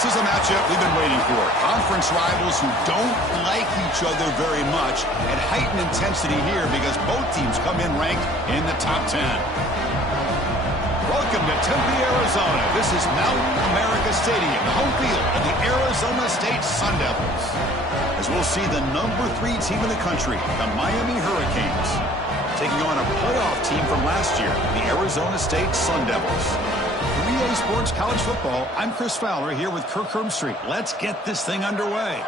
This is a matchup we've been waiting for. Conference rivals who don't like each other very much, and heightened intensity here because both teams come in ranked in the top 10. Welcome to Tempe, Arizona. This is Mountain America Stadium, the home field of the Arizona State Sun Devils. As we'll see the number 3 team in the country, the Miami Hurricanes, taking on a playoff team from last year, the Arizona State Sun Devils. 3A Sports College Football, I'm Chris Fowler here with Kirk Herbstreit. Let's get this thing underway.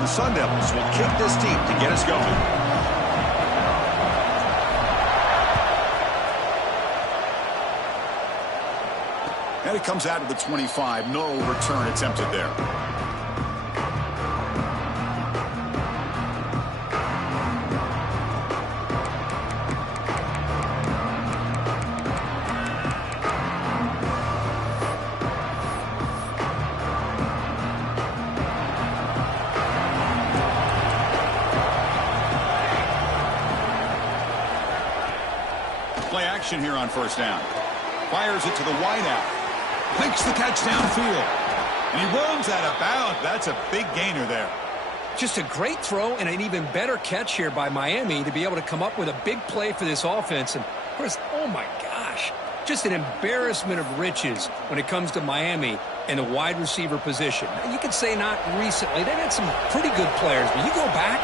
The Sun Devils will kick this deep to get us going. And it comes out of the 25. No return attempted there. Play action here on first down. Fires it to the wideout. Makes the catch downfield. And he runs out of bounds. That's a big gainer there. Just a great throw and an even better catch here by Miami to be able to come up with a big play for this offense. And, of course, oh, my gosh, just an embarrassment of riches when it comes to Miami and the wide receiver position. Now, you could say not recently. They've had some pretty good players. But you go back,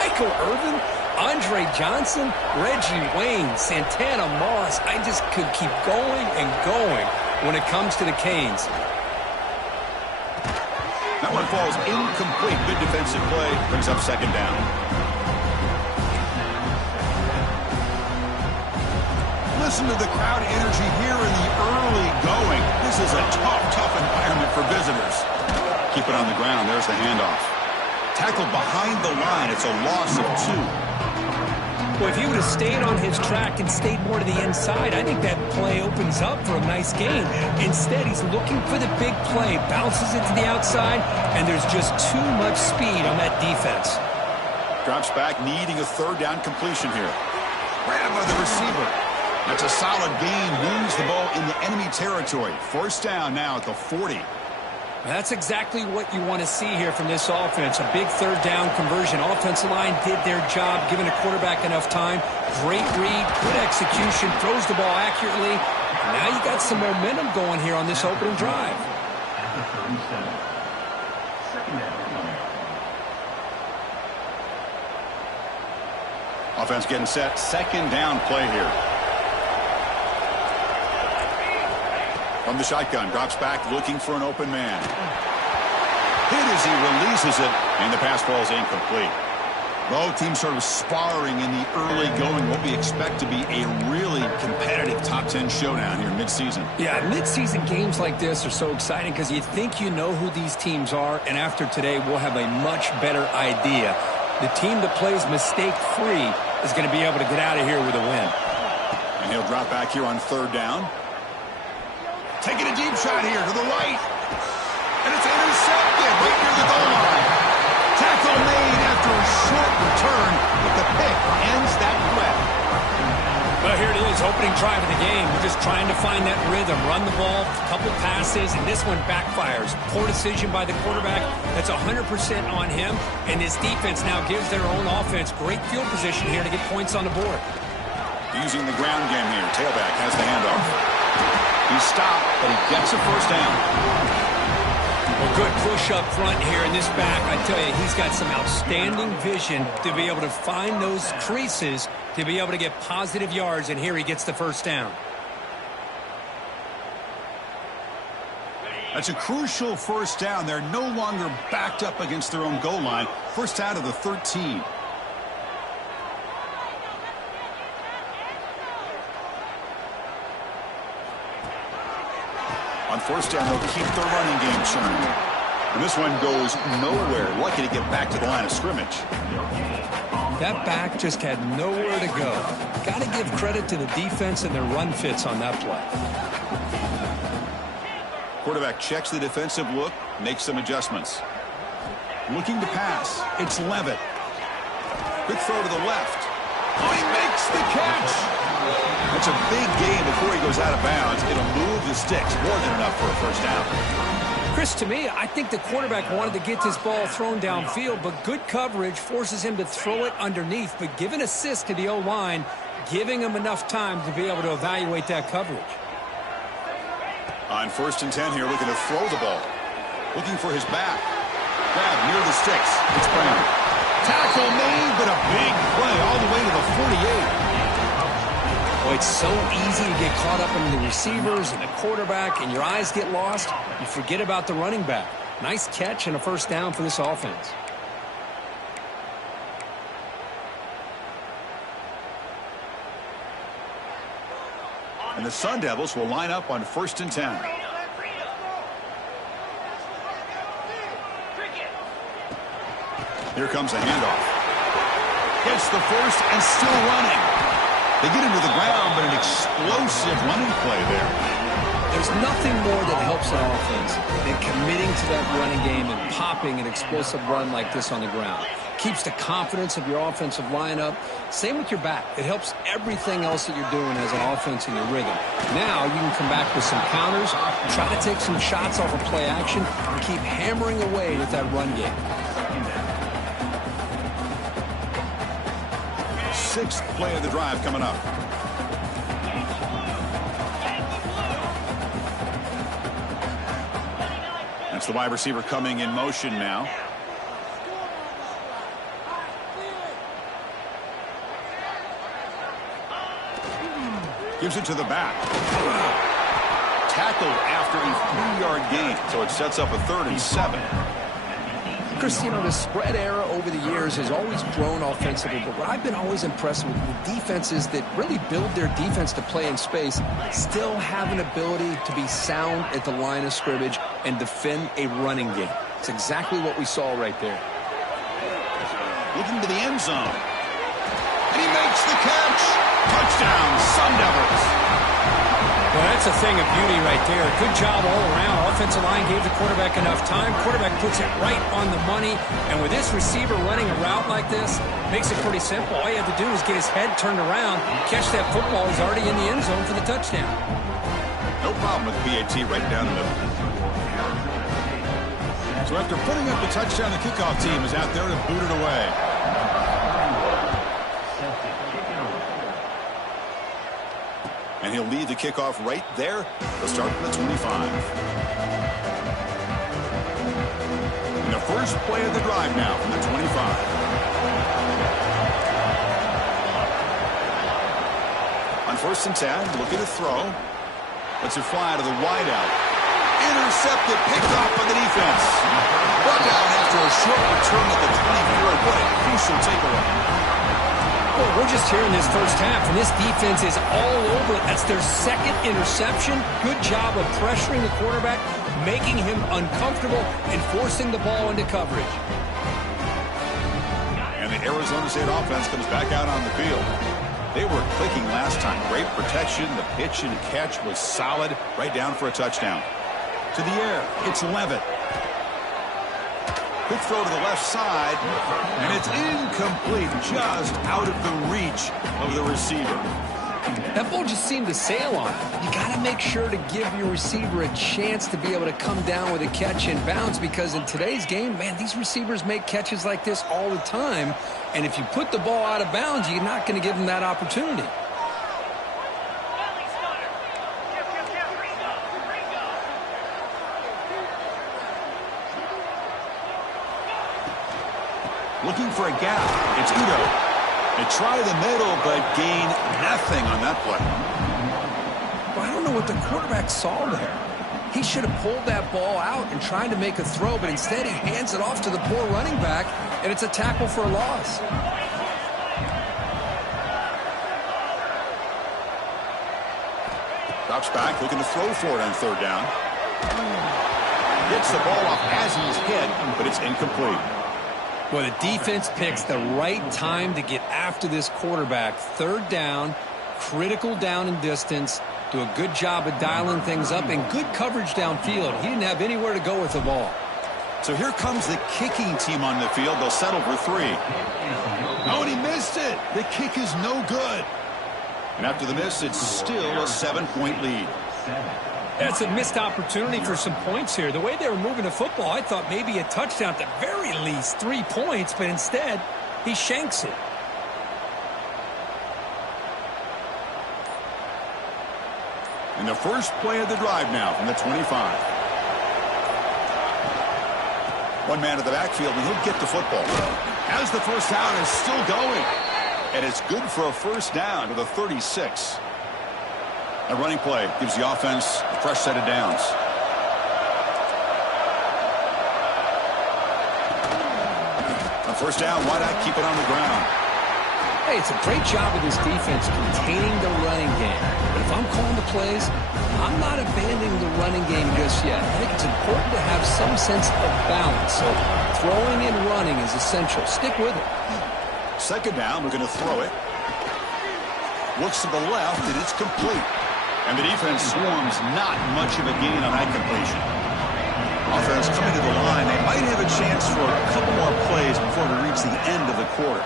Michael Irvin, Andre Johnson, Reggie Wayne, Santana Moss. I just could keep going and going when it comes to the Canes. That one falls incomplete. Good defensive play. Brings up second down. Listen to the crowd energy here in the early going. This is a tough environment for visitors. Keep it on the ground. There's the handoff. Tackled behind the line. It's a loss of 2. Well, if he would have stayed on his track and stayed more to the inside, I think that play opens up for a nice gain. Instead, he's looking for the big play, bounces it to the outside, and there's just too much speed on that defense. Drops back, needing a third down completion here. Grab by the receiver. That's a solid gain. Moves the ball in the enemy territory. First down now at the 40. That's exactly what you want to see here from this offense. A big third down conversion. Offensive line did their job, giving the quarterback enough time. Great read, good execution, throws the ball accurately. Now you got some momentum going here on this opening drive. Offense getting set. Second down play here. From the shotgun, drops back, looking for an open man. Hit as he releases it, and the pass falls incomplete. Both teams sort of sparring in the early going, what we expect to be a really competitive top 10 showdown here mid-season. Yeah, mid-season games like this are so exciting because you think you know who these teams are, and after today, we'll have a much better idea. The team that plays mistake-free is going to be able to get out of here with a win. And he'll drop back here on third down. Taking a deep shot here to the right. And it's intercepted right near the goal line. Tackle made after a short return, but the pick ends that threat. Well, here it is, opening drive of the game. We're just trying to find that rhythm, run the ball, a couple passes, and this one backfires. Poor decision by the quarterback. That's 100% on him, and this defense now gives their own offense great field position here to get points on the board. Using the ground game here. Tailback has the handoff. He stopped, but he gets a first down. Well, good push up front here in this back. I tell you, he's got some outstanding vision to be able to find those creases, to be able to get positive yards, and here he gets the first down. That's a crucial first down. They're no longer backed up against their own goal line. First out of the 13. On first down, they'll keep their running game churning. And this one goes nowhere. Lucky to get back to the line of scrimmage. That back just had nowhere to go. Got to give credit to the defense and their run fits on that play. Quarterback checks the defensive look, Makes some adjustments. Looking to pass. It's Levitt. Quick throw to the left. Oh, he makes the catch. That's a big gain before he goes out of bounds. It'll move the sticks. More than enough for a first down. Chris, to me, I think the quarterback wanted to get this ball thrown downfield, but good coverage forces him to throw it underneath. But give an assist to the O-line, giving him enough time to be able to evaluate that coverage. On 1st and 10 here, looking to throw the ball. Looking for his back. Grab near the sticks. It's Brown. Tackle made, but a big play all the way to the 48. Well, it's so easy to get caught up in the receivers and the quarterback, and your eyes get lost. You forget about the running back. Nice catch and a first down for this offense. And the Sun Devils will line up on 1st and 10. Here comes a handoff. Gets the first and still running. They get him to the ground, but an explosive running play there. There's nothing more that helps an offense than committing to that running game and popping an explosive run like this on the ground. Keeps the confidence of your offensive lineup. Same with your back. It helps everything else that you're doing as an offense in your rhythm. Now you can come back with some counters, try to take some shots off of play action, and keep hammering away at that run game. 6th play of the drive coming up. That's the wide receiver coming in motion now. Gives it to the back. Tackled after a 3-yard gain, so it sets up a 3rd and 7. Chris, you know, the spread era over the years has always grown offensively, but what I've been always impressed with the defenses that really build their defense to play in space still have an ability to be sound at the line of scrimmage and defend a running game. It's exactly what we saw right there. Looking to the end zone. And he makes the catch. Touchdown, Sun Devils. Well, that's a thing of beauty right there. Good job all around. Offensive line gave the quarterback enough time. Quarterback puts it right on the money. And with this receiver running a route like this, makes it pretty simple. All you have to do is get his head turned around, catch that football. He's already in the end zone for the touchdown. No problem with PAT right down the middle. So after putting up the touchdown, the kickoff team is out there to boot it away. And he'll lead the kickoff right there. They'll start from the 25. And the first play of the drive now from the 25. On 1st and 10, looking to throw. Lets it fly to the wideout. Intercepted, picked off by the defense. Brought down after a short return at the 24. What a crucial takeaway. Well, we're just here in this first half, and this defense is all over it. That's their 2nd interception. Good job of pressuring the quarterback, making him uncomfortable, and forcing the ball into coverage. And the Arizona State offense comes back out on the field. They were clicking last time. Great protection. The pitch and catch was solid. Right down for a touchdown. To the air, it's Levitt. Quick throw to the left side, and it's incomplete, just out of the reach of the receiver. That ball just seemed to sail on him. You got to make sure to give your receiver a chance to be able to come down with a catch and bounce, because in today's game, man, these receivers make catches like this all the time, and if you put the ball out of bounds, you're not going to give them that opportunity. Looking for a gap. It's Udo. They try the middle, but gain nothing on that play. Well, I don't know what the quarterback saw there. He should have pulled that ball out and tried to make a throw, but instead he hands it off to the poor running back, and it's a tackle for a loss. Drops back, looking to throw for it on 3rd down. Gets the ball off as he's hit, but it's incomplete. Well, the defense picks the right time to get after this quarterback. 3rd down, critical down and distance. Do a good job of dialing things up and good coverage downfield. He didn't have anywhere to go with the ball. So here comes the kicking team on the field. They'll settle for 3. Oh, and he missed it. The kick is no good. And after the miss, it's still a 7-point lead. That's a missed opportunity for some points here. The way they were moving the football, I thought maybe a touchdown, at the very least 3 points, but instead he shanks it. And the first play of the drive now from the 25. One man in the backfield, and he'll get the football. As the first down is still going. And it's good for a first down to the 36. A running play gives the offense a fresh set of downs. On first down, why not keep it on the ground? Hey, it's a great job of this defense containing the running game. But if I'm calling the plays, I'm not abandoning the running game just yet. I think it's important to have some sense of balance. So throwing and running is essential. Stick with it. Second down, we're going to throw it. Looks to the left, and it's complete. And the defense swarms not much of a gain on that completion. Offense coming to the line. They might have a chance for a couple more plays before we reach the end of the quarter.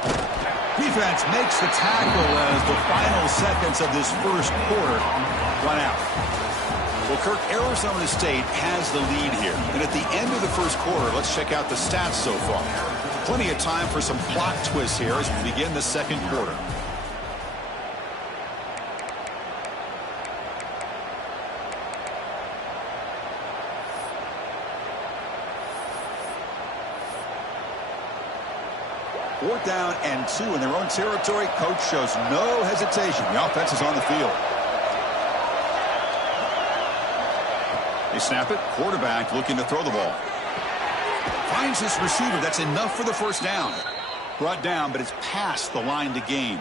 Defense makes the tackle as the final seconds of this first quarter run out. Well, Kirk, Arizona State has the lead here. And at the end of the first quarter, let's check out the stats so far. Plenty of time for some plot twists here as we begin the second quarter. Fourth down and 2 in their own territory. Coach shows no hesitation. The offense is on the field. They snap it. Quarterback looking to throw the ball. Finds his receiver. That's enough for the first down. Brought down, but it's past the line to gain.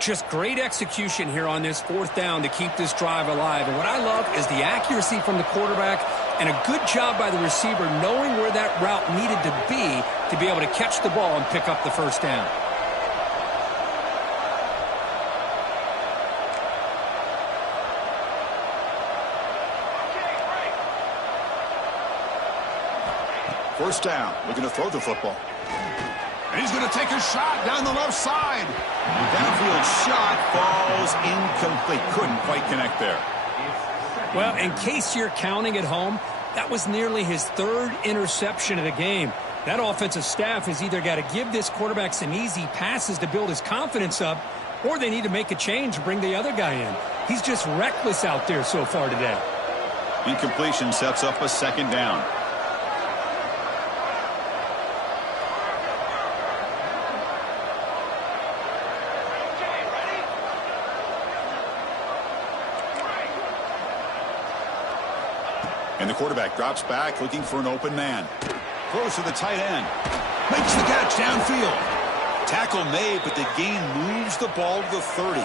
Just great execution here on this fourth down to keep this drive alive. And what I love is the accuracy from the quarterback and a good job by the receiver knowing where that route needed to be able to catch the ball and pick up the first down. First down, looking to throw the football. And he's going to take a shot down the left side. The downfield shot falls incomplete. Couldn't quite connect there. Well, in case you're counting at home, that was nearly his 3rd interception of the game. That offensive staff has either got to give this quarterback some easy passes to build his confidence up, or they need to make a change and bring the other guy in. He's just reckless out there so far today. Incompletion sets up a second down. And the quarterback drops back, looking for an open man. Throws to the tight end. Makes the catch downfield. Tackle made, but the gain moves the ball to the 30.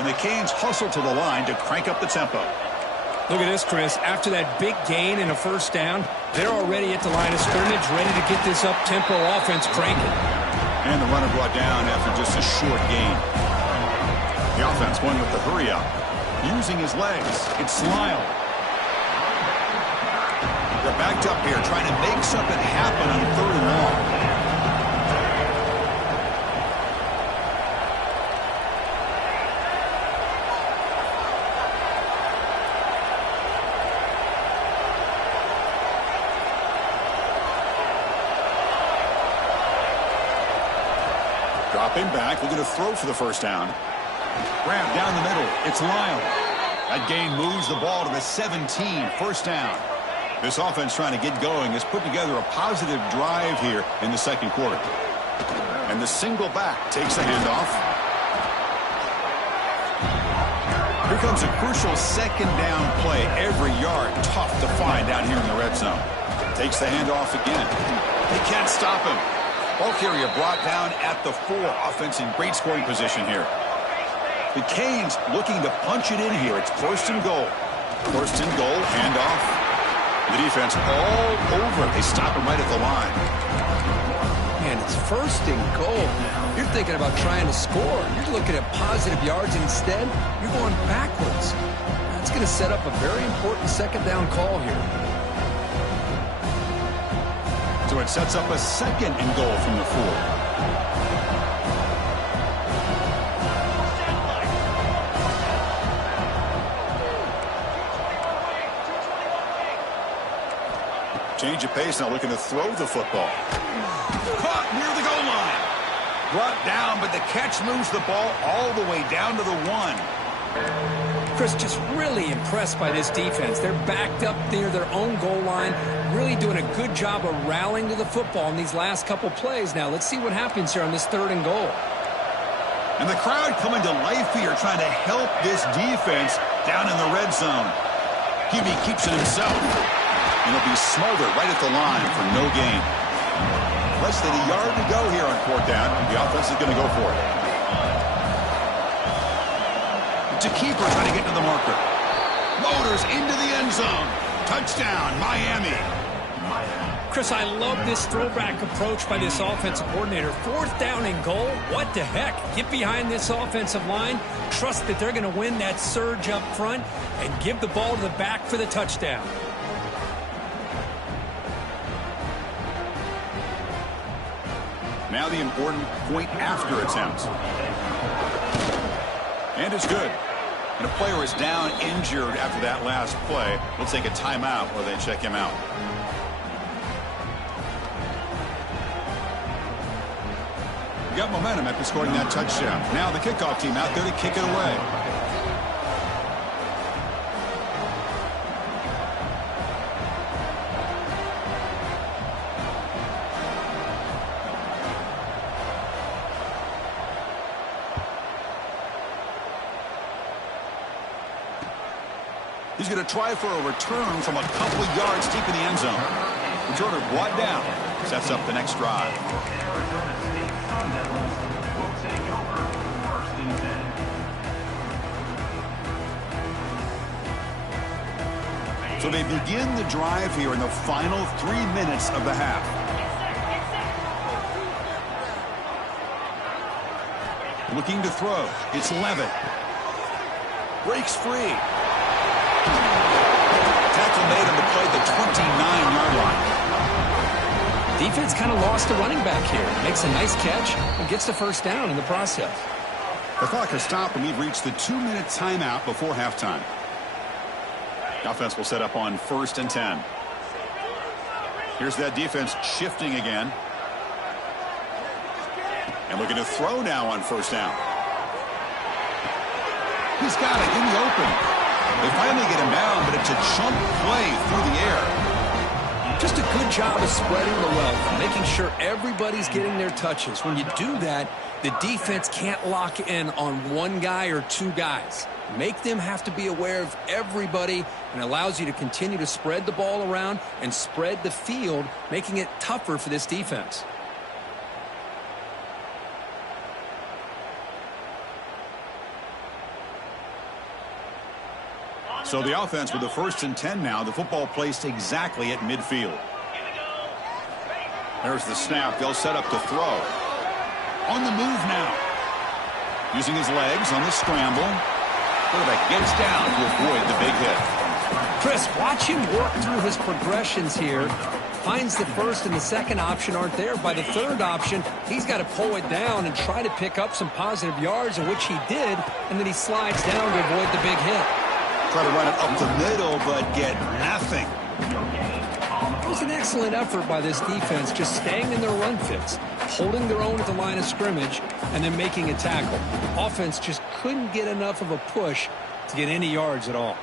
And the Canes hustle to the line to crank up the tempo. Look at this, Chris. After that big gain and a first down, they're already at the line of scrimmage, ready to get this up-tempo offense cranking. And the runner brought down after just a short gain. The offense going with the hurry-up. Using his legs. It's Lyle. They're backed up here, trying to make something happen on 3rd and long. Dropping back, looking to throw for the first down. Grab down the middle. It's Lyle. That gain moves the ball to the 17. First down. This offense trying to get going has put together a positive drive here in the second quarter. And the single back takes the handoff. Here comes a crucial second down play. Every yard tough to find down here in the red zone. Takes the handoff again. They can't stop him. Ball carrier brought down at the 4. Offense in great scoring position here. The Canes looking to punch it in here. It's 1st and goal. 1st and goal, handoff. The defense all over it. They stop him right at the line. Man, it's 1st and goal now. You're thinking about trying to score. You're looking at positive yards, and instead, you're going backwards. That's going to set up a very important second down call here. So it sets up a 2nd and goal from the 4. Change of pace now, looking to throw the football. Caught near the goal line. Brought down, but the catch moves the ball all the way down to the 1. Chris, just really impressed by this defense. They're backed up near their own goal line, really doing a good job of rallying to the football in these last couple plays. Now, let's see what happens here on this 3rd and goal. And the crowd coming to life here, trying to help this defense down in the red zone. QB keeps it himself. And he'll be smothered right at the line for no gain. Less than a yard to go here on 4th down. The offense is going to go for it. To keeper trying to get to the marker. Motors into the end zone. Touchdown, Miami. Chris, I love this throwback approach by this offensive coordinator. 4th down and goal. What the heck? Get behind this offensive line. Trust that they're going to win that surge up front and give the ball to the back for the touchdown. Now the important point after attempt. And it's good. And a player is down injured after that last play. We'll take a timeout while they check him out. We got momentum after scoring that touchdown. Now the kickoff team out there to kick it away. He's going to try for a return from a couple yards deep in the end zone. Returner brought down. Sets up the next drive. So they begin the drive here in the final 3 minutes of the half. Looking to throw. It's Levitt. Breaks free. Tackle made him to play the 29-yard line. Defense kind of lost a running back here. Makes a nice catch and gets the 1st down in the process. The clock has stopped, and we've reached the 2-minute timeout before halftime. The offense will set up on 1st and 10. Here's that defense shifting again. And looking to throw now on 1st down. He's got it in the open. They finally get him down, but it's a chunk play through the air. Just a good job of spreading the wealth, making sure everybody's getting their touches. When you do that, the defense can't lock in on one guy or 2 guys. Make them have to be aware of everybody, and allows you to continue to spread the ball around and spread the field, making it tougher for this defense. So the offense with the 1st and 10 now. The football placed exactly at midfield. There's the snap. They'll set up to throw. On the move now. Using his legs on the scramble. Quarterback gets down to avoid the big hit. Chris, watch him work through his progressions here. Finds the 1st and the 2nd option aren't there. By the 3rd option, he's got to pull it down and try to pick up some positive yards, in which he did, and then he slides down to avoid the big hit. Try to run it up the middle, but get nothing. It was an excellent effort by this defense, just staying in their run fits, holding their own at the line of scrimmage, and then making a tackle. Offense just couldn't get enough of a push to get any yards at all.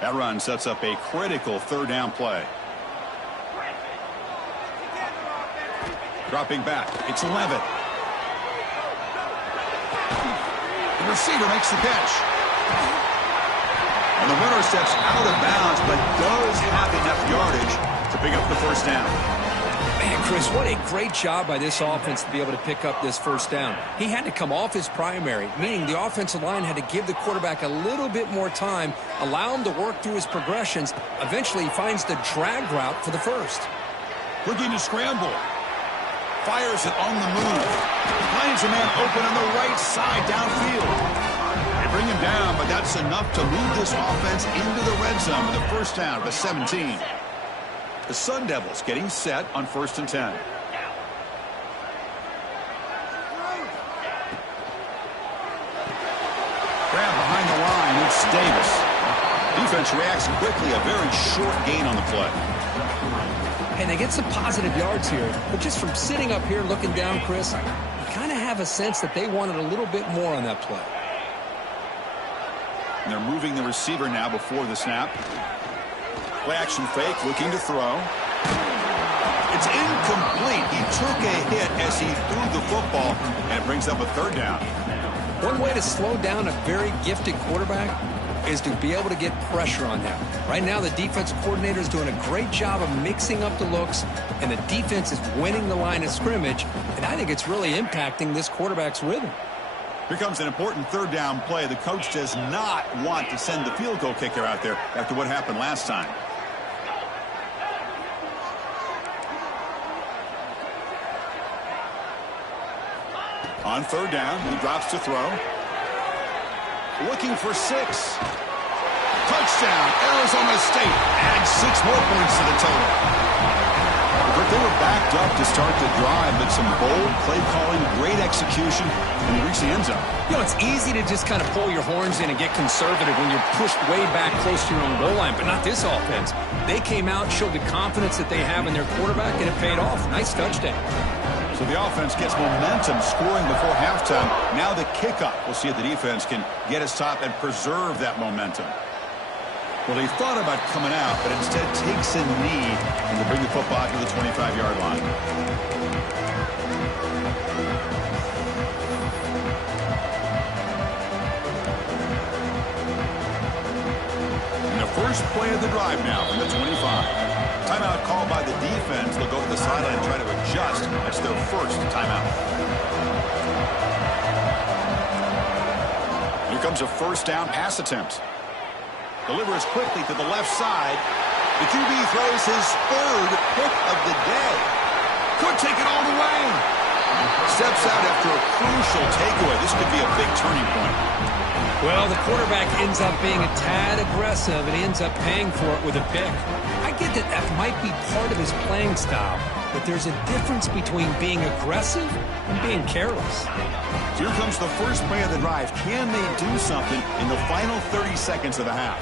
That run sets up a critical 3rd down play. Dropping back, it's Levitt. The receiver makes the catch. And the runner steps out of bounds, but does have enough yardage to pick up the 1st down. Man, Chris, what a great job by this offense to be able to pick up this 1st down. He had to come off his primary, meaning the offensive line had to give the quarterback a little bit more time, allow him to work through his progressions. Eventually, he finds the drag route for the 1st. Looking to scramble. Fires it on the move. Finds a man open on the right side downfield. They bring him down, but that's enough to move this offense into the red zone with a first down of 17. The Sun Devils getting set on 1st and 10. Grab behind the line. It's Davis. Defense reacts quickly. A very short gain on the play. And they get some positive yards here. But just from sitting up here looking down, Chris, you kind of have a sense that they wanted a little bit more on that play. And they're moving the receiver now before the snap. Play action fake, looking to throw. It's incomplete. He took a hit as he threw the football, and it brings up a 3rd down. One way to slow down a very gifted quarterback is to be able to get pressure on him. Right now, the defense coordinator is doing a great job of mixing up the looks, and the defense is winning the line of scrimmage, and I think it's really impacting this quarterback's rhythm. Here comes an important 3rd down play. The coach does not want to send the field goal kicker out there after what happened last time. On 3rd down, he drops to throw. Looking for 6. Touchdown, Arizona State. Add 6 more points to the total. But they were backed up to start the drive, but some bold play calling, great execution, and they reached the end zone. You know, it's easy to just kind of pull your horns in and get conservative when you're pushed way back close to your own goal line, but not this offense. They came out, showed the confidence that they have in their quarterback, and it paid off. Nice touchdown. So the offense gets momentum, scoring before halftime. Now the kickoff. We'll see if the defense can get us top and preserve that momentum. Well, they thought about coming out, but instead takes a knee and to bring the football to the 25-yard line. And the first play of the drive now from the 25. Timeout called by the defense. They'll go to the sideline and try to adjust. That's their first timeout. Here comes a 1st down pass attempt. Delivers quickly to the left side. The QB throws his 3rd pick of the day. Could take it all the way. Steps out after a crucial takeaway. This could be a big turning point. Well, the quarterback ends up being a tad aggressive, and he ends up paying for it with a pick. I get that that might be part of his playing style, but there's a difference between being aggressive and being careless. Here comes the first play of the drive. Can they do something in the final 30 seconds of the half?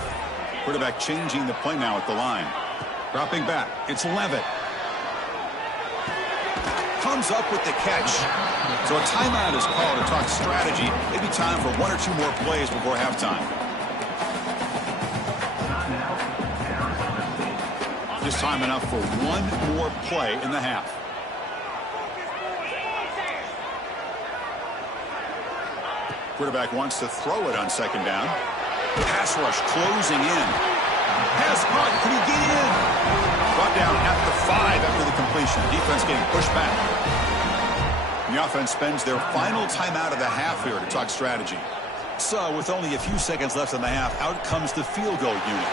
Quarterback changing the play now at the line. Dropping back. It's Levitt. Comes up with the catch. So a timeout is called to talk strategy. Maybe time for 1 or 2 more plays before halftime. Just time enough for 1 more play in the half. Quarterback wants to throw it on 2nd down. Pass rush closing in. Pass caught. Can he get in? Brought down at the 5 after the completion. Defense getting pushed back. The offense spends their final timeout of the half here to talk strategy. So with only a few seconds left in the half, out comes the field goal unit.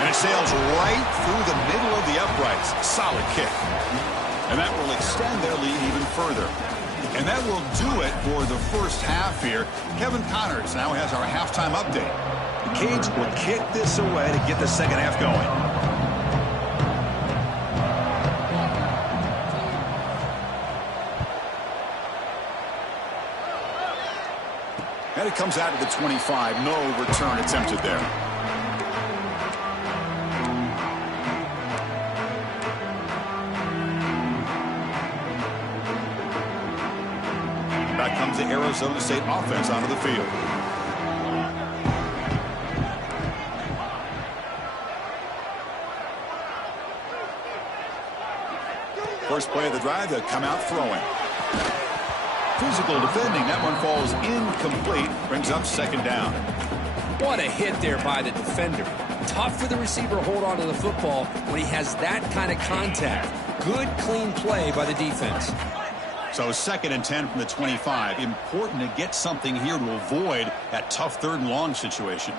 And it sails right through the middle of the uprights. Solid kick. And that will extend their lead even further. And that will do it for the first half here. Kevin Connors now has our halftime update. The Canes will kick this away to get the second half going. And it comes out to the 25. No return attempted there. Back comes the Arizona State offense onto the field. First play of the drive, they'll come out throwing. Physical defending. That one falls incomplete. Brings up 2nd down. What a hit there by the defender. Tough for the receiver to hold on to the football when he has that kind of contact. Good, clean play by the defense. So 2nd and 10 from the 25. Important to get something here to avoid that tough 3rd and long situation.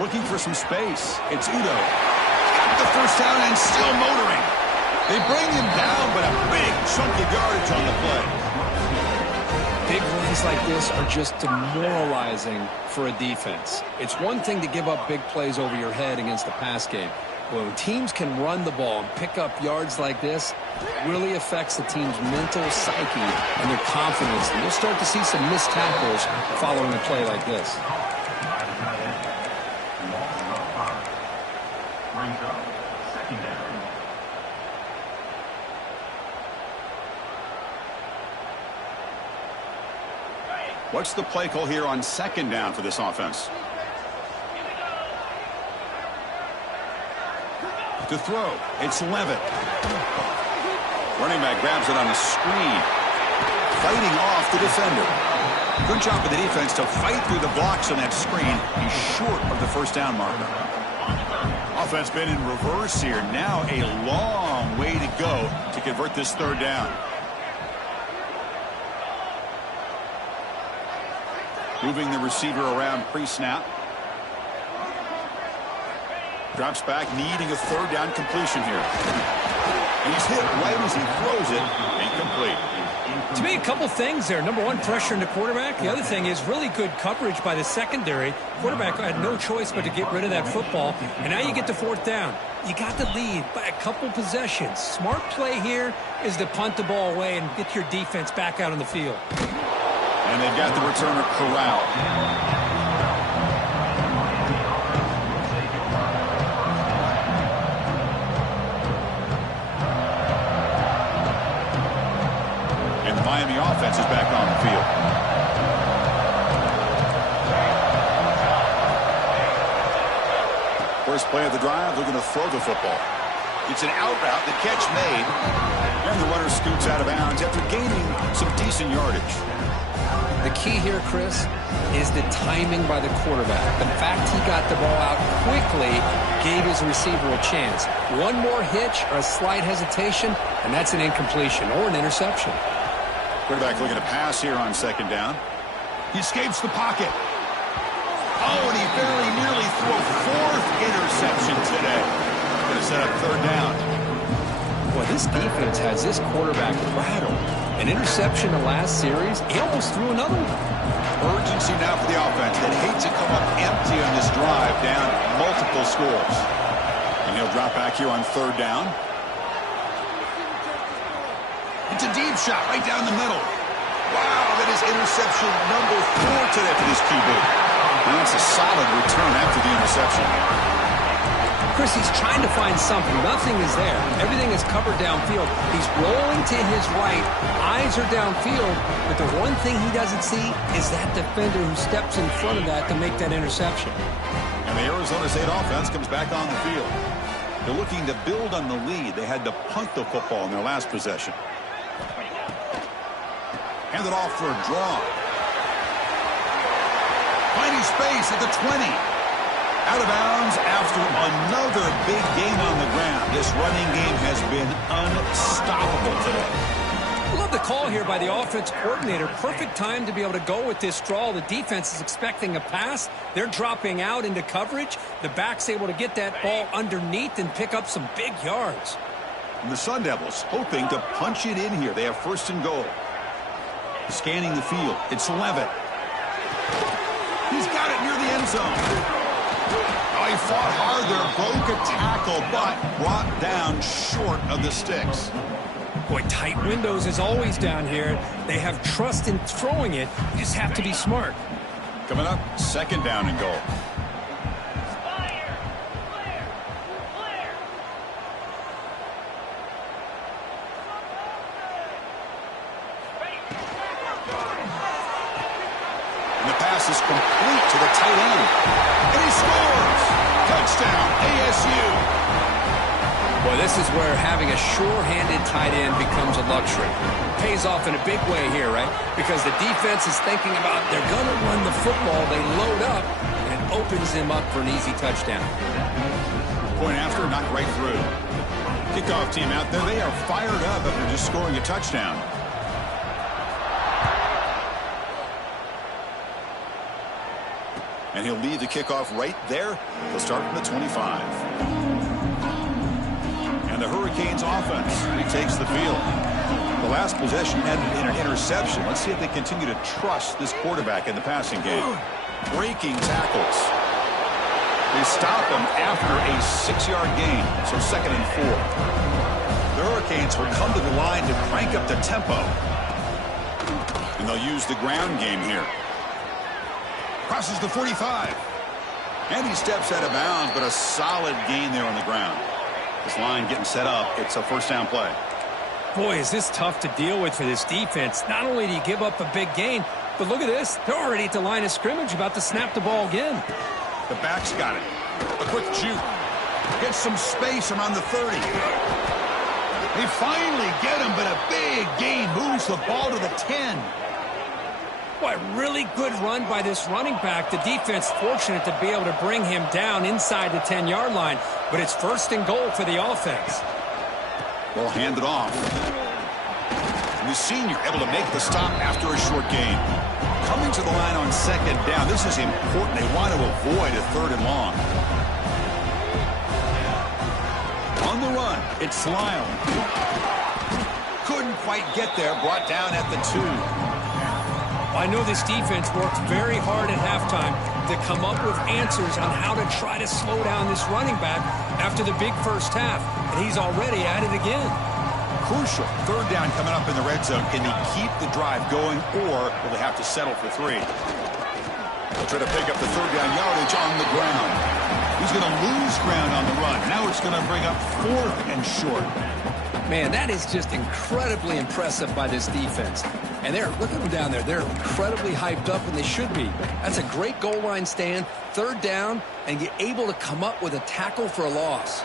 Looking for some space. It's Udo. Got the first down and still motoring. They bring him down, but a big chunk of yardage on the play. Big wins like this are just demoralizing for a defense. It's one thing to give up big plays over your head against the pass game. When teams can run the ball and pick up yards like this, it really affects the team's mental psyche and their confidence. And you'll start to see some missed tackles following a play like this. What's the play call here on second down for this offense? To throw, it's Levitt. Running back grabs it on a screen. Fighting off the defender. Good job of the defense to fight through the blocks on that screen. He's short of the first down marker. Offense been in reverse here. Now a long way to go to convert this third down. Moving the receiver around pre-snap. Drops back, needing a third down completion here. And he's hit right as he throws it. Incomplete. To me, a couple things there. Number one, pressure in the quarterback. The other thing is really good coverage by the secondary. Quarterback had no choice but to get rid of that football. And now you get to fourth down. You got the lead by a couple possessions. Smart play here is to punt the ball away and get your defense back out on the field. And they've got the returner corralled. And the Miami offense is back on the field. First play of the drive, looking to throw the football. It's an out route, the catch made, and the runner scoots out of bounds after gaining some decent yardage. The key here, Chris, is the timing by the quarterback. The fact he got the ball out quickly gave his receiver a chance. One more hitch or a slight hesitation, and that's an incompletion or an interception. Quarterback looking to pass here on second down. He escapes the pocket. Oh, and he very nearly threw a fourth interception today. Going to set up third down. Boy, this defense has this quarterback rattled. An interception in the last series, he almost threw another one. Urgency now for the offense. They'd hate to come up empty on this drive, down multiple scores. And he'll drop back here on third down. It's a deep shot right down the middle. Wow, that is interception number 4 today for this QB. And that's a solid return after the interception. Chris, he's trying to find something. Nothing is there. Everything is covered downfield. He's rolling to his right. Eyes are downfield. But the one thing he doesn't see is that defender who steps in front of that to make that interception. And the Arizona State offense comes back on the field. They're looking to build on the lead. They had to punt the football in their last possession. Hand it off for a draw. Finding space at the 20. Out of bounds after another big game on the ground. This running game has been unstoppable today. I love the call here by the offense coordinator. Perfect time to be able to go with this draw. The defense is expecting a pass. They're dropping out into coverage. The back's able to get that ball underneath and pick up some big yards. And the Sun Devils hoping to punch it in here. They have first and goal. Scanning the field. It's Levitt. He's got it near the end zone. Oh, he fought hard there, broke a tackle, but brought down short of the sticks. Boy, tight windows is always down here. They have trust in throwing it. You just have to be smart. Coming up, second down and goal. And the pass is complete to the tight end. And he scores! Touchdown, ASU! Boy, this is where having a sure-handed tight end becomes a luxury. Pays off in a big way here, right? Because the defense is thinking about they're going to run the football. They load up, and it opens him up for an easy touchdown. Point after, knocked right through. Kickoff team out there, they are fired up after just scoring a touchdown. And he'll lead the kickoff right there. They'll start from the 25. And the Hurricanes offense retakes the field. The last possession ended in an interception. Let's see if they continue to trust this quarterback in the passing game. Breaking tackles. They stop him after a 6-yard gain, so 2nd and 4. The Hurricanes will come to the line to crank up the tempo. And they'll use the ground game here. Crosses the 45. And he steps out of bounds, but a solid gain there on the ground. This line getting set up. It's a first down play. Boy, is this tough to deal with for this defense. Not only do you give up a big gain, but look at this. They're already at the line of scrimmage, about to snap the ball again. The back's got it. A quick juke. Gets some space around the 30. They finally get him, but a big gain moves the ball to the 10. Boy, really good run by this running back. The defense fortunate to be able to bring him down inside the 10-yard line, but it's 1st and goal for the offense. Well, handed off. And the senior able to make the stop after a short gain. Coming to the line on 2nd down. This is important. They want to avoid a 3rd and long. On the run, it's Lyle. Couldn't quite get there. Brought down at the 2. I know this defense worked very hard at halftime to come up with answers on how to try to slow down this running back after the big first half, and he's already at it again. Crucial 3rd down coming up in the red zone. Can they keep the drive going, or will they have to settle for 3? They'll try to pick up the 3rd down yardage on the ground. He's going to lose ground on the run. Now it's going to bring up 4th and short. Man, that is just incredibly impressive by this defense. And look at them down there. They're incredibly hyped up, and they should be. That's a great goal line stand, 3rd down, and you're able to come up with a tackle for a loss.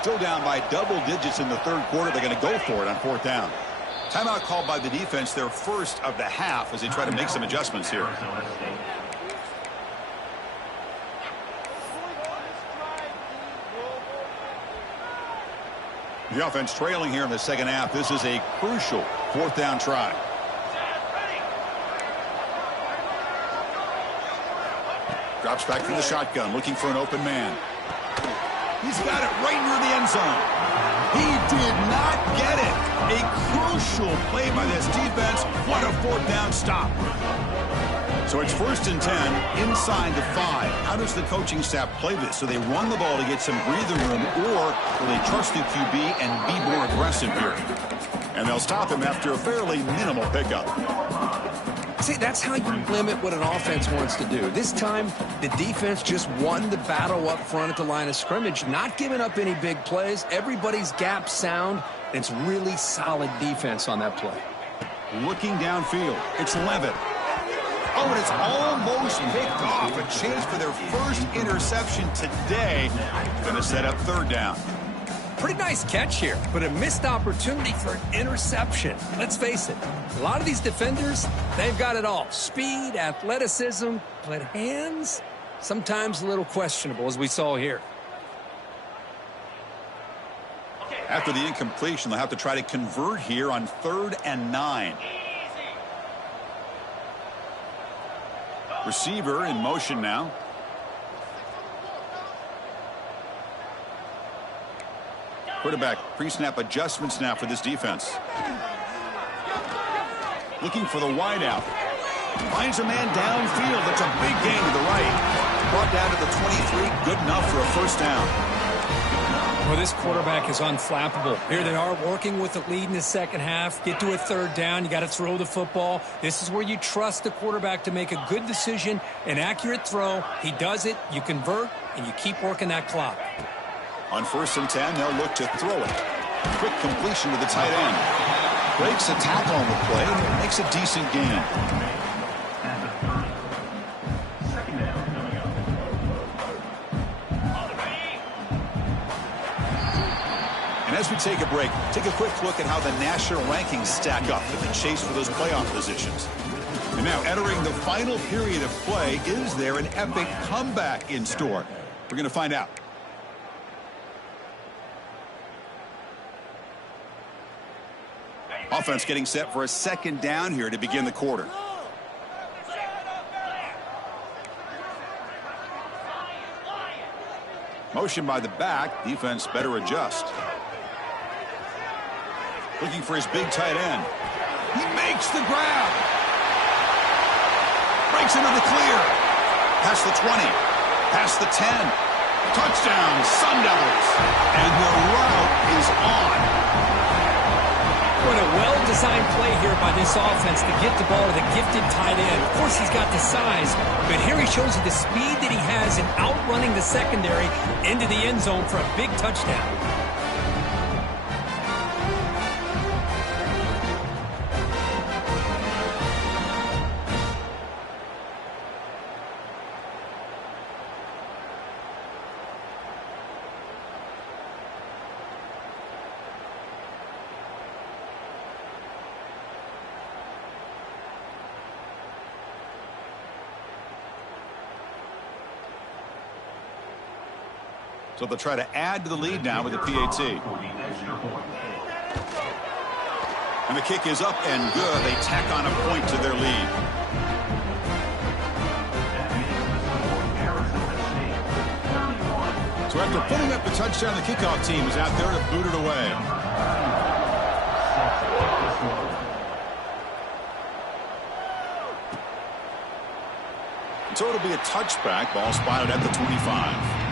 Still down by double digits in the 3rd quarter. They're going to go for it on 4th down. Timeout called by the defense, their first of the half, as they try to make some adjustments here. The offense trailing here in the 2nd half. This is a crucial 4th down try. Drops back from the shotgun, looking for an open man. He's got it right near the end zone. He did not get it. A crucial play by this defense. What a 4th down stop. So it's 1st and 10 inside the 5. How does the coaching staff play this? So they run the ball to get some breathing room, or will they trust the QB and be more aggressive here? And they'll stop him after a fairly minimal pickup. See, that's how you limit what an offense wants to do. This time, the defense just won the battle up front at the line of scrimmage, not giving up any big plays. Everybody's gap sound. It's really solid defense on that play. Looking downfield, it's Levitt. Oh, and it's almost picked off. A chance for their first interception today. Going to set up 3rd down. Pretty nice catch here, but a missed opportunity for an interception. Let's face it, a lot of these defenders, they've got it all. Speed, athleticism, but hands, sometimes a little questionable, as we saw here. After the incompletion, they'll have to try to convert here on 3rd and 9. Receiver in motion now. Quarterback pre-snap adjustments now for this defense. Looking for the wideout. Finds a man downfield. That's a big gain to the right. Brought down to the 23. Good enough for a 1st down. Well, this quarterback is unflappable. Here they are working with the lead in the 2nd half. Get to a 3rd down. You got to throw the football. This is where you trust the quarterback to make a good decision, an accurate throw. He does it. You convert, and you keep working that clock. On 1st and 10, they'll look to throw it. Quick completion to the tight end. Breaks a tackle on the play and makes a decent gain. And as we take a break, take a quick look at how the national rankings stack up in the chase for those playoff positions. And now entering the final period of play, is there an epic comeback in store? We're going to find out. Offense getting set for a 2nd down here to begin the quarter. Motion by the back. Defense better adjust. Looking for his big tight end. He makes the grab. Breaks into the clear. Past the 20. Past the 10. Touchdown, Sun Devils. And the route is on. What a well-designed play here by this offense to get the ball to the gifted tight end. Of course, he's got the size, but here he shows you the speed that he has in outrunning the secondary into the end zone for a big touchdown. So they'll try to add to the lead now with the PAT. And the kick is up and good. They tack on a point to their lead. So after putting up the touchdown, the kickoff team is out there to boot it away. So it'll be a touchback. Ball spotted at the 25.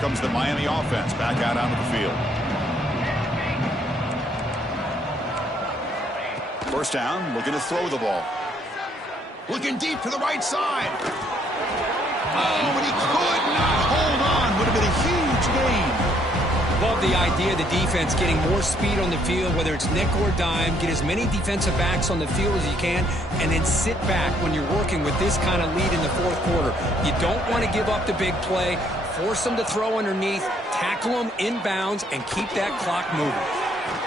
Comes the Miami offense back out onto the field. First down, looking to throw the ball. Looking deep to the right side. Oh, and he could not hold on. Would have been a huge gain. Love the idea of the defense getting more speed on the field, whether it's nickel or dime. Get as many defensive backs on the field as you can, and then sit back when you're working with this kind of lead in the fourth quarter. You don't want to give up the big play. Force them to throw underneath, tackle them inbounds, and keep that clock moving.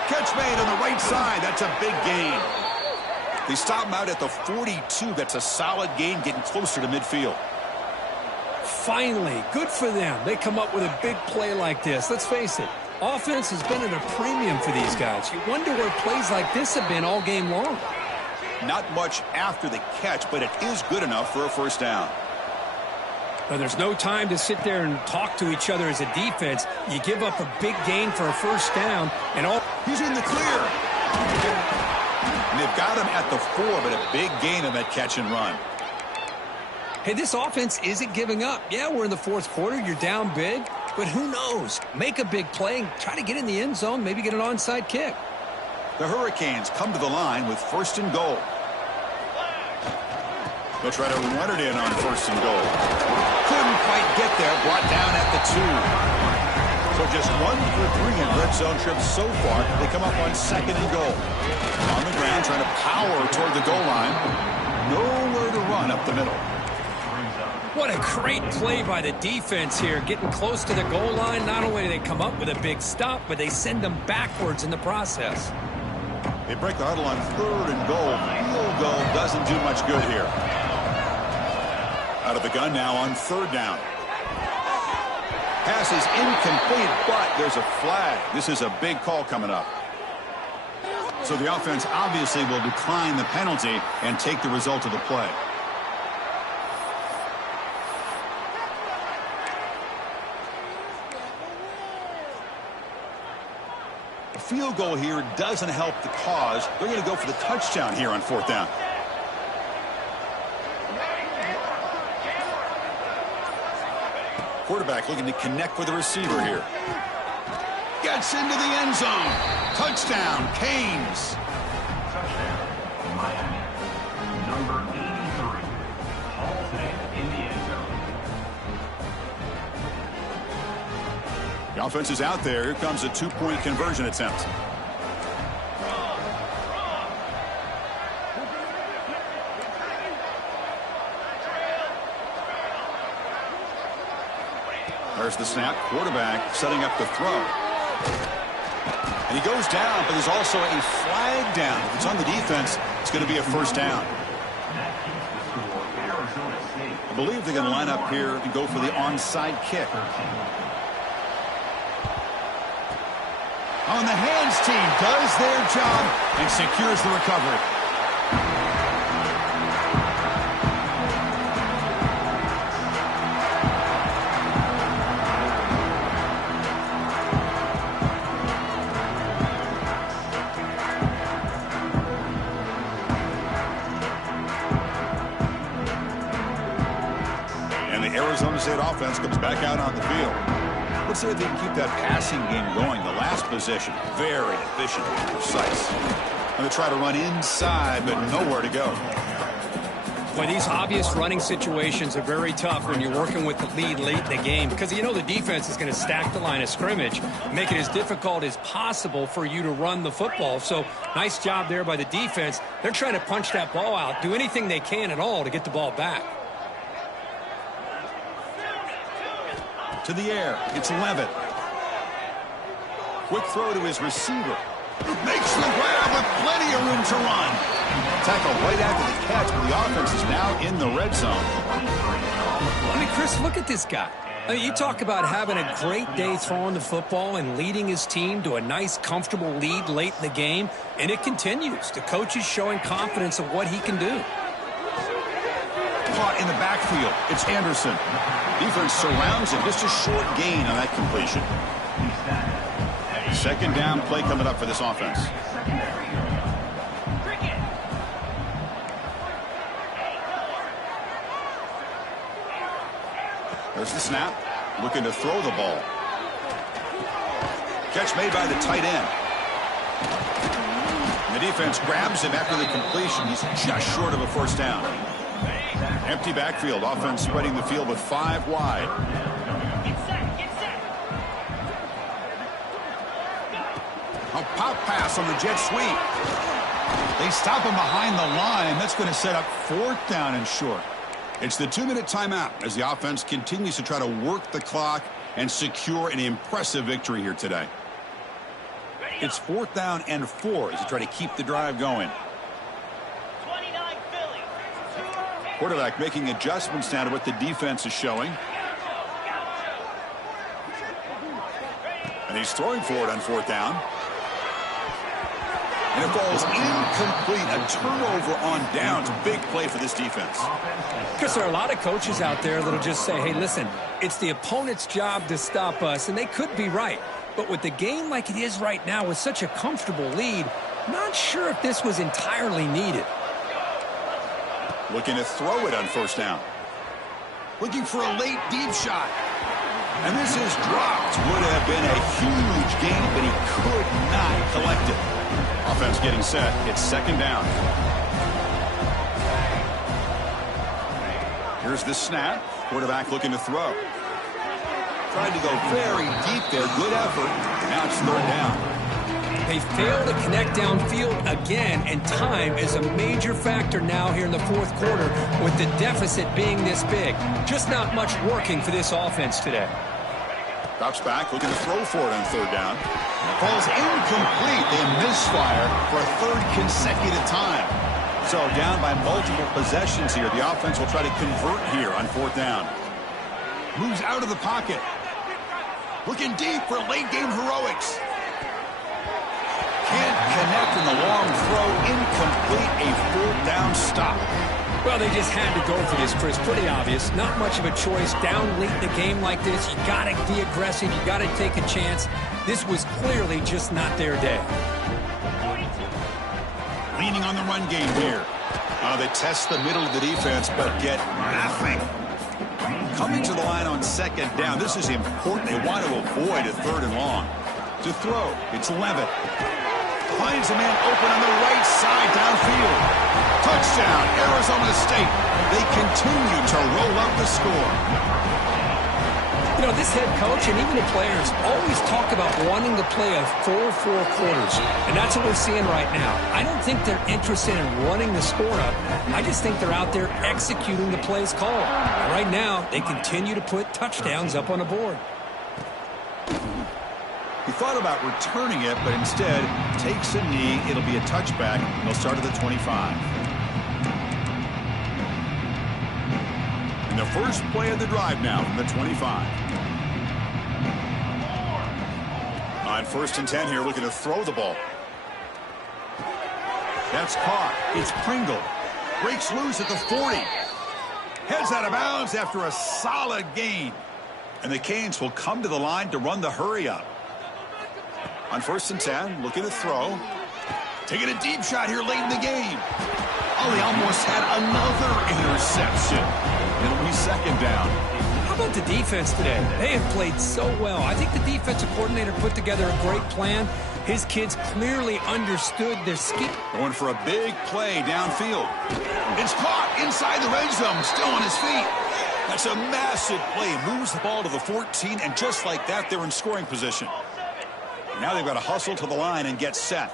Catch made on the right side. That's a big gain. They stop him out at the 42. That's a solid gain, getting closer to midfield. Finally, good for them. They come up with a big play like this. Let's face it, offense has been at a premium for these guys. You wonder where plays like this have been all game long. Not much after the catch, but it is good enough for a first down. But there's no time to sit there and talk to each other as a defense. You give up a big gain for a first down, and all. He's in the clear. And they've got him at the 4, but a big gain on that catch and run. Hey, this offense isn't giving up. Yeah, we're in the fourth quarter. You're down big, but who knows? Make a big play and try to get in the end zone, maybe get an onside kick. The Hurricanes come to the line with first and goal. They'll try to run it in on first and goal. Couldn't quite get there, brought down at the 2. So just 1 for 3 in red zone trips so far. They come up on second and goal. On the ground, trying to power toward the goal line. Nowhere to run up the middle. What a great play by the defense here. Getting close to the goal line, not only do they come up with a big stop, but they send them backwards in the process. They break the huddle on third and goal. Field goal doesn't do much good here. Out of the gun now on third down. Pass is incomplete, but there's a flag. This is a big call coming up. So the offense obviously will decline the penalty and take the result of the play. A field goal here doesn't help the cause. They're going to go for the touchdown here on fourth down. Quarterback looking to connect with the receiver here. Gets into the end zone. Touchdown, Canes. Touchdown, Miami. Number 83. Hauls it in the end zone. The offense is out there. Here comes a two-point conversion attempt. There's the snap. Quarterback setting up the throw. And he goes down, but there's also a flag down. If it's on the defense, it's going to be a first down. I believe they're going to line up here and go for the onside kick. On the hands team does their job and secures the recovery. And the Arizona State offense comes back out on the field. Let's see if they can keep that passing game going. The last possession, very efficient and precise. And they try to run inside, but nowhere to go. Well, these obvious running situations are very tough when you're working with the lead late in the game because you know the defense is going to stack the line of scrimmage, make it as difficult as possible for you to run the football. So nice job there by the defense. They're trying to punch that ball out, do anything they can at all to get the ball back. To the air, it's Levitt. Quick throw to his receiver. Makes the grab with plenty of room to run. Tackle right after the catch, but the offense is now in the red zone. I mean, Chris, look at this guy. I mean, you talk about having a great day throwing the football and leading his team to a nice, comfortable lead late in the game, and it continues. The coach is showing confidence of what he can do. Caught in the backfield. It's Anderson. Defense surrounds him. Just a short gain on that completion. Second down play coming up for this offense. There's the snap. Looking to throw the ball. Catch made by the tight end. And the defense grabs him after the completion. He's just short of a first down. Empty backfield. Offense spreading the field with 5 wide. A pop pass on the jet sweep. They stop him behind the line. That's going to set up 4th down and short. It's the 2-minute timeout as the offense continues to try to work the clock and secure an impressive victory here today. It's 4th down and 4 as they try to keep the drive going. Quarterback making adjustments now to what the defense is showing. And he's throwing for it on 4th down. And it falls incomplete. A turnover on downs. Big play for this defense. Because there are a lot of coaches out there that'll just say, hey, listen, it's the opponent's job to stop us, and they could be right. But with the game like it is right now with such a comfortable lead, not sure if this was entirely needed. Looking to throw it on 1st down. Looking for a late deep shot. And this is dropped. Would have been a huge gain, but he could not collect it. Offense getting set. It's 2nd down. Here's the snap. Quarterback looking to throw. Tried to go very deep there. Good effort. Now it's 3rd down. They fail to connect downfield again, and time is a major factor now here in the 4th quarter with the deficit being this big. Just not much working for this offense today. Drops back, looking to throw for it on 3rd down. Falls incomplete. They misfire for a 3rd consecutive time. So down by multiple possessions here. The offense will try to convert here on 4th down. Moves out of the pocket. Looking deep for late game heroics. Can't connect in the long throw. Incomplete. A 4th down stop. Well, they just had to go for this, Chris. Pretty obvious. Not much of a choice. Down late in the game like this, you got to be aggressive. You got to take a chance. This was clearly just not their day. Leaning on the run game here. They test the middle of the defense, but get nothing. Coming to the line on 2nd down. This is important. They want to avoid a 3rd and long. To throw, it's Levitt. Finds a man open on the right side downfield. Touchdown, Arizona State. They continue to roll up the score. You know, this head coach and even the players always talk about wanting to play a 4-4 quarters, and that's what we're seeing right now. I don't think they're interested in running the score up. I just think they're out there executing the plays called. And right now, they continue to put touchdowns up on the board. He thought about returning it, but instead takes a knee. It'll be a touchback. They'll start at the 25. And the first play of the drive now from the 25. On 1st and 10 here, looking to throw the ball. That's caught. It's Pringle. Breaks loose at the 40. Heads out of bounds after a solid gain. And the Canes will come to the line to run the hurry up. On 1st and 10, looking to throw. Taking a deep shot here late in the game. Oh, he almost had another interception. It'll be 2nd down. How about the defense today? They have played so well. I think the defensive coordinator put together a great plan. His kids clearly understood their scheme. Going for a big play downfield. It's caught inside the red zone, still on his feet. That's a massive play. Moves the ball to the 14, and just like that, they're in scoring position. Now they've got to hustle to the line and get set.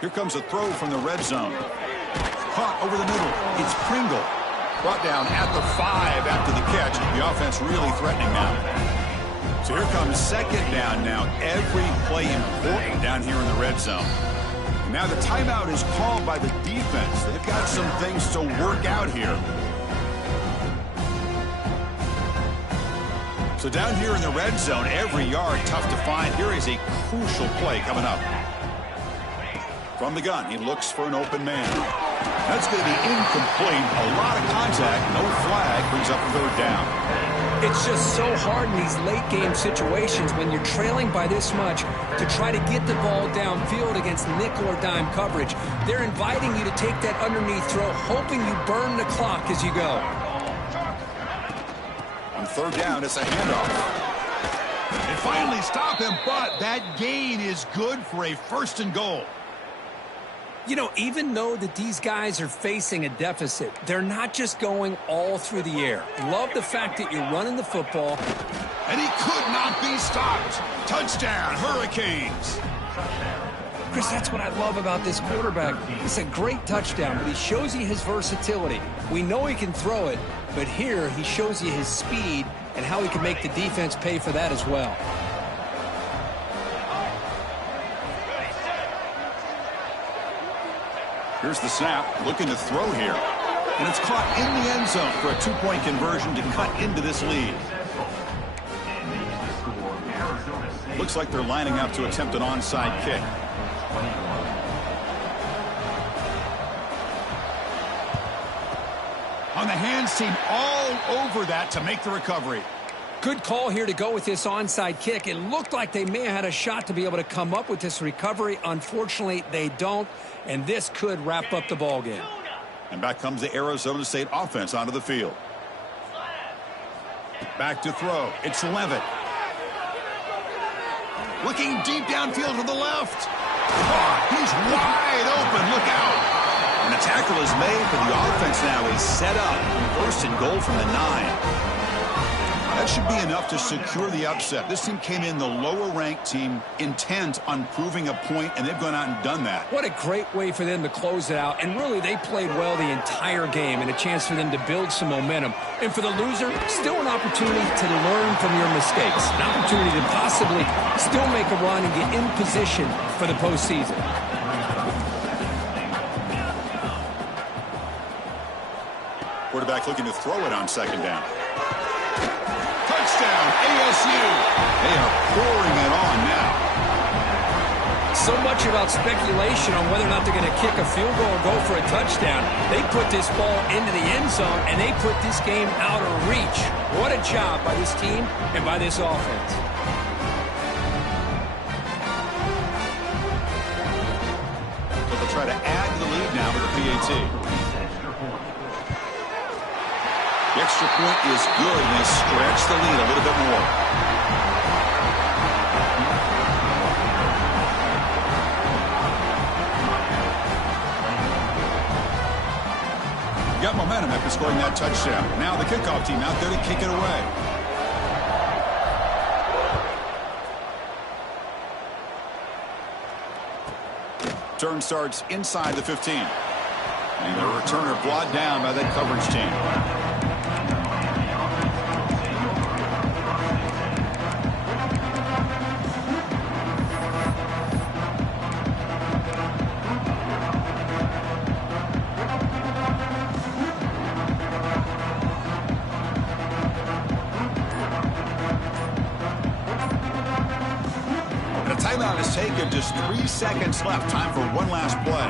Here comes a throw from the red zone. Caught over the middle. It's Pringle. Brought down at the 5 after the catch. The offense really threatening now. So here comes 2nd down now. Every play important down here in the red zone. And now the timeout is called by the defense. They've got some things to work out here. So down here in the red zone, every yard tough to find. Here is a crucial play coming up. From the gun, he looks for an open man. That's going to be incomplete. A lot of contact, no flag, brings up 3rd down. It's just so hard in these late-game situations when you're trailing by this much to try to get the ball downfield against nickel or dime coverage. They're inviting you to take that underneath throw, hoping you burn the clock as you go. On 3rd down, it's a handoff. They finally stop him, but that gain is good for a 1st and goal. You know, even though that these guys are facing a deficit, they're not just going all through the air. Love the fact that you're running the football. And he could not be stopped. Touchdown, Hurricanes. Chris, that's what I love about this quarterback. It's a great touchdown, but he shows you his versatility. We know he can throw it, but here he shows you his speed and how he can make the defense pay for that as well. Here's the snap, looking to throw here. And it's caught in the end zone for a 2-point conversion to cut into this lead. Looks like they're lining up to attempt an onside kick. On the hands team, all over that to make the recovery. Good call here to go with this onside kick. It looked like they may have had a shot to be able to come up with this recovery. Unfortunately, they don't, and this could wrap up the ball game. And back comes the Arizona State offense onto the field. Back to throw. It's Levitt. Looking deep downfield to the left. Oh, he's wide open. Look out. And the tackle is made, but the offense now is set up. 1st and goal from the 9. That should be enough to secure the upset. This team came in the lower-ranked team intent on proving a point, and they've gone out and done that. What a great way for them to close it out. And really, they played well the entire game and a chance for them to build some momentum. And for the loser, still an opportunity to learn from your mistakes. An opportunity to possibly still make a run and get in position for the postseason. Quarterback looking to throw it on 2nd down. Touchdown, ASU. They are pouring it on now. So much about speculation on whether or not they're going to kick a field goal or go for a touchdown. They put this ball into the end zone, and they put this game out of reach. What a job by this team and by this offense. So they'll try to add to the lead now with the PAT. The extra point is good, and they stretch the lead a little bit more. Got momentum after scoring that touchdown. Now the kickoff team out there to kick it away. Turn starts inside the 15. And the returner brought down by that coverage team. take of just 3 seconds left. Time for one last play.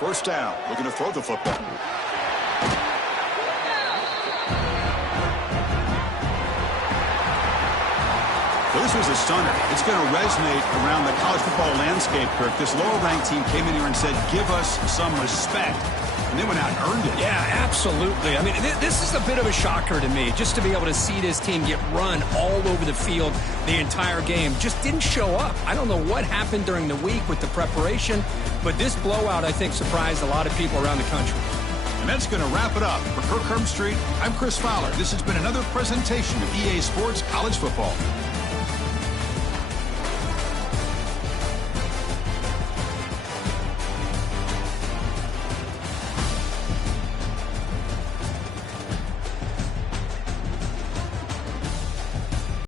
First down, looking to throw the football. So this was a stunner. It's going to resonate around the college football landscape, Kirk. This lower-ranked team came in here and said, give us some respect. And they went out and earned it. Yeah, absolutely. I mean, this is a bit of a shocker to me, just to be able to see this team get run all over the field the entire game. Just didn't show up. I don't know what happened during the week with the preparation, but this blowout, I think, surprised a lot of people around the country. And that's going to wrap it up. For Kirk Herbstreit, I'm Chris Fowler. This has been another presentation of EA Sports College Football.